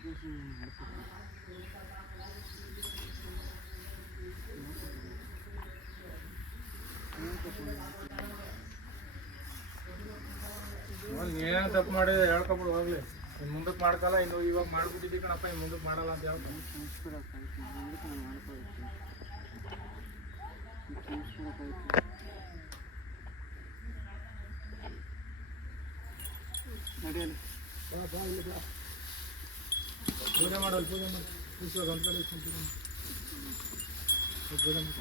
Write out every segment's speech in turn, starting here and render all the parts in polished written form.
ಏನು ತಪ್ಪು ಮಾಡಿದ್ರೆ ಹೇಳ್ಕೊಬಿಡು ಹೋಗ್ಲಿ. ಇನ್ನು ಮುಂದಕ್ಕೆ ಮಾಡ್ಕಲ್ಲ, ಇನ್ನು ಇವಾಗ ಮಾಡ್ಬಿಟ್ಟಿದ್ದಿ ಕಣಪ್ಪ, ಇನ್ನು ಮುಂದಕ್ಕೆ ಮಾಡಲ್ಲ ಅಂತ ಹೇಳ್ಕೊಂಡು ಪೂಜೆ ಮಾಡೋದು. ಪೂಜೆ ಮಾಡಿ ಕೂರ್ಸೋದು ಒಂದು ಕಡೆ ಪೂಜೆ ಮಾಡಿ.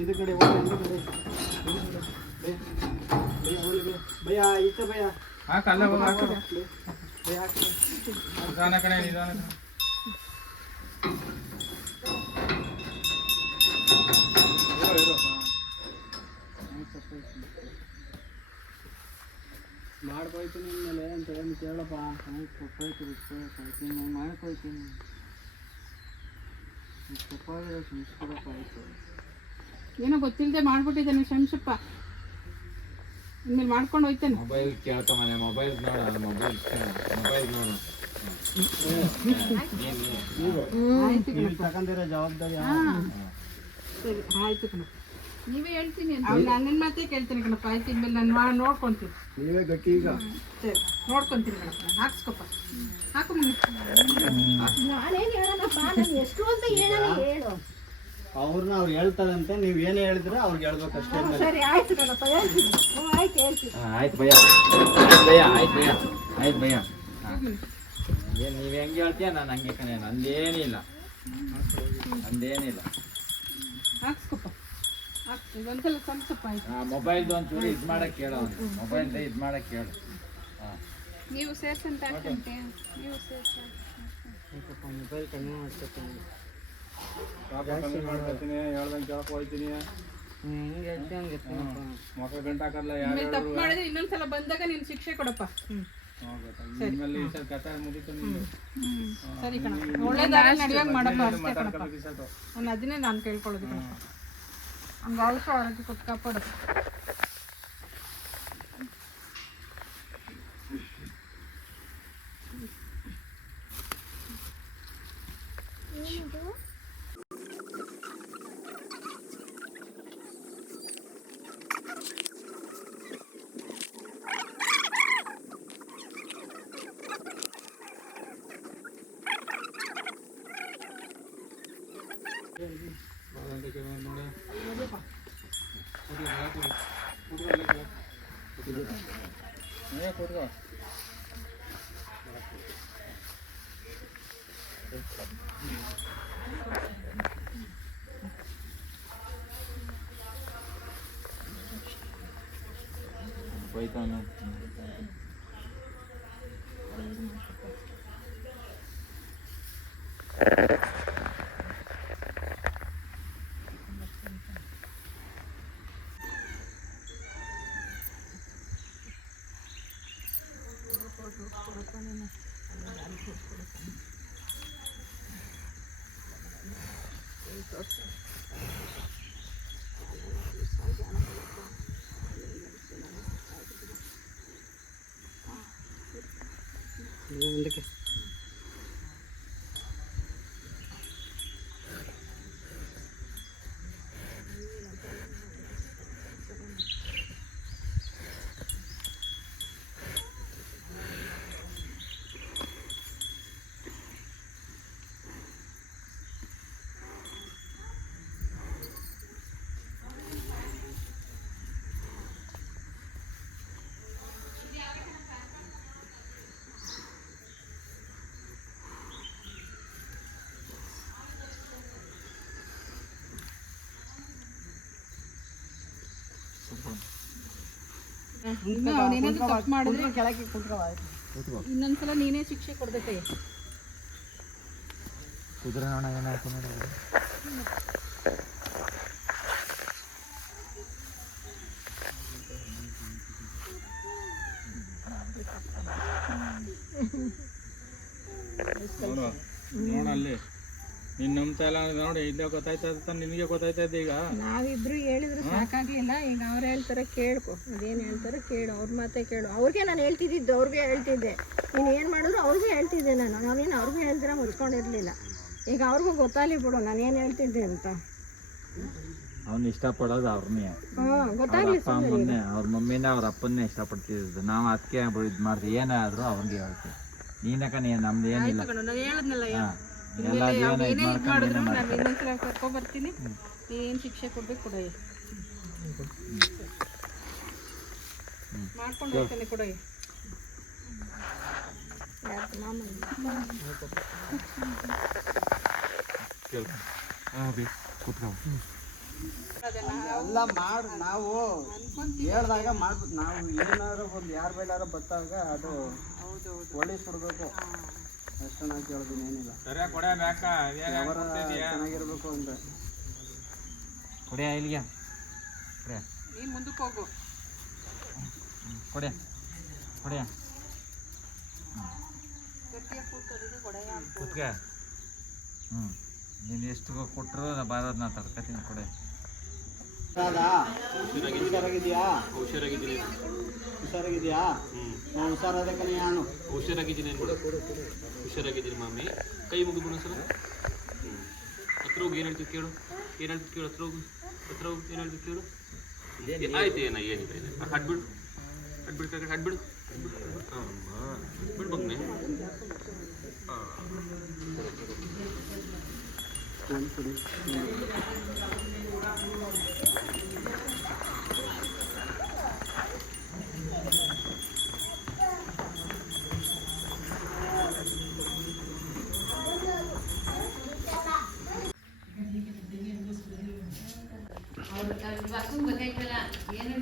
ಇದು ಕಡೆ ಭಯ ಇತ್ತ ಭಯ ಹಾಕಲ್ಲ ನಿಧಾನ ಕಡೆ ನಿಧಾನ. ಮಾಡ್ಕೊಯ್ತೀನಿ ಇನ್ಮೇಲೆ ಅಂತ ಏನು ಕೇಳಪ್ಪ. ತಪ್ಪಾಯ್ತು ಮಾಡ್ಕೊಯ್ತೀನಿ. ತಪ್ಪಾಗಿರೋ ಕ್ಷಮಿಸ್ಕೊಡಪ್ಪ. ಆಯ್ತು ಏನೋ ಗೊತ್ತಿಲ್ಲದೆ ಮಾಡ್ಬಿಟ್ಟಿದ್ದಾನೆ, ಕ್ಷಮಿಸಪ್ಪ. ಇನ್ಮೇಲೆ ಮಾಡ್ಕೊಂಡು ಹೋಯ್ತಾನೆ. ಮೊಬೈಲ್ ಕೇಳ್ತ ಮನೆ ಮೊಬೈಲ್ ನೋಡ, ಮೊಬೈಲ್ ನೋಡು. ತಗೊಂಡಿರೋ ಜವಾಬ್ದಾರಿ. ಸರಿ ಆಯ್ತು ಕಣ, ನೀವೇ ಹೇಳ್ತೀನಿ. ನನ್ನ ಮಾತೇ ಕೇಳ್ತೀನಿ ಕಣಪ್ಪ. ಆಯ್ತು, ಇನ್ಮೇಲೆ ನಾನು ನೋಡ್ಕೊತೀನಿ. ನೀವೇ ಗಟ್ಟಿ ಈಗ. ಸರಿ ನೋಡ್ಕೊತೀನಿ ಕಣಪ್ಪ. ಹಾಕ್ಸ್ಕೊಪ್ಪ, ಹಾಕು. ನಾನೇನು ಹೇಳೋಣಪ್ಪ, ನಾನು ಎಷ್ಟು ಅಂತ ಹೇಳೋಣ ಹೇಳು. ಅವ್ರನ್ನ ಅವ್ರು ಹೇಳ್ತಾರಂತೆ, ನೀವು ಏನೇ ಹೇಳಿದ್ರೆ ಅವ್ರಿಗೆ ಹೇಳ್ಬೇಕಷ್ಟೇ. ಸರಿ ಆಯ್ತು ಕಣಪ್ಪ, ಹೇಳ್ತೀನಿ. ಆಯ್ತು ಹೇಳ್ತೀನಿ. ಆಯ್ತು ಭಯ, ಆಯ್ತು ಭಯ. ಏನು ನೀವು ಹೆಂಗೆ ಹೇಳ್ತೀಯ ನಾನು ಹಂಗೆ ಕಣೆ. ನಂದೇನಿಲ್ಲ. ಹಾಕ್ಸ್ಕೊಪ್ಪ, ಒಂದ್ಸಲ ಕ್ಷಮಿಸಪ್ಪ. ಆಯ್ತು, ಮೊಬೈಲ್ದು ಒಂಚೂರು ಇದು ಮಾಡಕ್ಕೆ ಹೇಳು. ಮೊಬೈಲ್ದು ಇದು ಮಾಡಕ್ಕೆ ಹೇಳು. ನೀವು ಸೇರ್ಸಂತ ಹಾಕಂತೆ. ನೀವು ಸೇರ್ಸ ಮೊಬೈಲ್ ಕಮ್ಮಿ ಮಾಡ್ಕೊತೀನಿ, ಹೇಳ್ದಂಗೆ ಕೇಳಕ್ಕೆ ಹೋಗ್ತೀನಿ. ಮಕ್ಕ ಗಂಟೆ ಹಾಕಲ್ಲ. ಯಾರು ತಪ್ಪು ಮಾಡಿದ್ರೆ ಇನ್ನೊಂದ್ಸಲ ಬಂದಾಗ ನೀನು ಶಿಕ್ಷೆ ಕೊಡಪ್ಪ. ಸರಿ ಕಣ, ಒಳ್ಳೇದಾಗಿ ನಡೆಯುವಾಗ ಮಾಡಪ್ಪ ಅಷ್ಟೇ ಕಣಪ್ಪ. ನಾನು ಅದನ್ನೇ ನಾನು ಕೇಳ್ಕೊಳ್ಳೋದು ಕಣಪ್ಪ. ಹಂಗೆ ಆಲ್ಸೋ ಆರೋಗ್ಯ ಕೊಟ್ಟು ಕಾಪಾಡೋದು. ಹೋಯ್ತಾನ ಮುಂದಕ್ಕೆ ಅವನೇನಾದ್ರೂ ತಪ್ಪು ಮಾಡಿದ್ರೆ ಕೆಳಗೆ ಇನ್ನೊಂದ್ಸಲ ನೀನೇ ಶಿಕ್ಷೆ ಕೊಡ್ಬೇಕು. ಕುದುರೆ ನೋಡ ಏನಾಯ್ತು ನೋಡಿ. ನೋಡಲ್ಲಿ ನೀನ್ ನಂಬ್ತಾ ಇಲ್ಲ ನೋಡಿ, ಇಲ್ಲೇ ಗೊತ್ತಾಯ್ತಾ ನಿನಗೆ ಗೊತ್ತಾಯ್ತಾ ಇದೆ ಈಗ. ನಾವಿಬ್ರು ಹೇಳಿದ್ರು ಸಾಕಾಗ್ಲಿಲ್ಲ. ಈಗ ಅವ್ರು ಹೇಳ್ತಾರೆ ಕೇಳ್ಕೊ, ಅದೇನು ಹೇಳ್ತಾರೆ ಕೇಳು, ಅವ್ರ ಮಾತೇ ಕೇಳು. ಅವ್ರಿಗೆ ನಾನು ಹೇಳ್ತಿದ್ದಿದ್ದು, ಅವ್ರಿಗೆ ಹೇಳ್ತಿದ್ದೆ. ನೀನು ಏನು ಮಾಡಿದ್ರು ಅವ್ರಿಗೂ ಹೇಳ್ತಿದ್ದೆ ನಾನೇನು ಅವ್ರಿಗೂ ಹೇಳ್ತೀರ ಮುಚ್ಕೊಂಡಿರ್ಲಿಲ್ಲ. ಈಗ ಅವ್ರಿಗೂ ಗೊತ್ತಾಗಲಿ ಬಿಡು ನಾನು ಏನು ಹೇಳ್ತಿದ್ದೆ ಅಂತ. ಅವ್ನು ಇಷ್ಟಪಡೋದು ಅವ್ರನ್ನೇ, ಗೊತ್ತಾಗ್ಲಿ. ಅಪ್ಪ ಅಮ್ಮನ್ನೇ, ಅವ್ರ ಮಮ್ಮಿನೇ ಅವ್ರ ಅಪ್ಪನ್ನೇ ಇಷ್ಟಪಡ್ತಿದ್ದು. ನಾವು ಅದಕ್ಕೆ ಇದು ಮಾಡ್ತೀವಿ, ಏನಾದರೂ ಅವ್ರಿಗೆ ಹೇಳ್ತೀವಿ. ನೀನಕ್ಕ ನಮ್ದು ಏನಿಲ್ಲ. ನಾನು ಹೇಳಿದ್ನಲ್ಲ ಹಾಂ ಏನೇ ಇದು ಮಾಡಿದ್ರು ನಾನು ಇನ್ನೊಂದ್ಸಲ ಕರ್ಕೊಬರ್ತೀನಿ. ಏನು ಶಿಕ್ಷೆ ಕೊಡ್ಬೇಕು ಕೊಡೋಯ್ಯ, ಮಾಡ್ಕೊಂಡು ಹೋಗ್ತಾನೆ ಕೊಡೋಯ್ಯ. ಎಲ್ಲ ಮಾಡಿ ನಾವು ಹೇಳ್ದಾಗ ಮಾಡ್ಬೇಕು. ನಾವು ಏನಾದ್ರು ಒಂದು ಯಾರ ಬೈಲಾರ ಬತ್ತಾಗ ಅದು ಒಳ್ಳೆ ಸುಡಬೇಕು ಅಷ್ಟು ನಾನು ಕೇಳ್ತೀನಿ. ಏನಿಲ್ಲ ಅವರ ಚೆನ್ನಾಗಿರ್ಬೇಕು ಅಂತ ಕೊಡೆಯ ಇಲ್ಲಿಗೆ ಕೊಡೆಯ ನೀನು ಮುಂದಕ್ಕೆ ಹೋಗು. ಕೊಡೆಯ ಕೊಡೆಯ ಕೂತ್ಕ. ನೀನು ಎಷ್ಟು ಕೊಟ್ಟರು ಬಾರೋದು ನಾ ತರ್ಕತೀನಿ. ಕೊಡೆ ಹುಷಾರಾಗಿದ್ಯಾ? ಹುಷಾರಾಗಿದ್ಯಾ? ಹುಷಾರಾದ ಕಣೆ ನಾನು ಹುಷಾರಾಗಿದ್ದೀನಿ ಏನು ಮಾಡೋದು? ಹುಷಾರಾಗಿದ್ದೀನಿ ಮಾಮಿ. ಕೈ ಮುಗಿದು ಸಲ ಹತ್ರ ಹೋಗಿ ಏನು ಹೇಳ್ತೀವಿ ಕೇಳು, ಏನು ಹೇಳ್ತೀವಿ ಕೇಳು, ಹತ್ರ ಹೋಗಿ ಏನು ಹೇಳ್ತೀವಿ ಕೇಳು. ಆಯ್ತು ಏನ ಏನಿದೆ ಹಡ್ಬಿಡು ಹಡ್ಬಿಡು ಕಡೆ ಹಡ್ಬಿಡು ಹಡ್ಬಿಡು ಮಗನೆ. ಗೊತ್ತಾಯ್ತಲ್ಲ ಏನು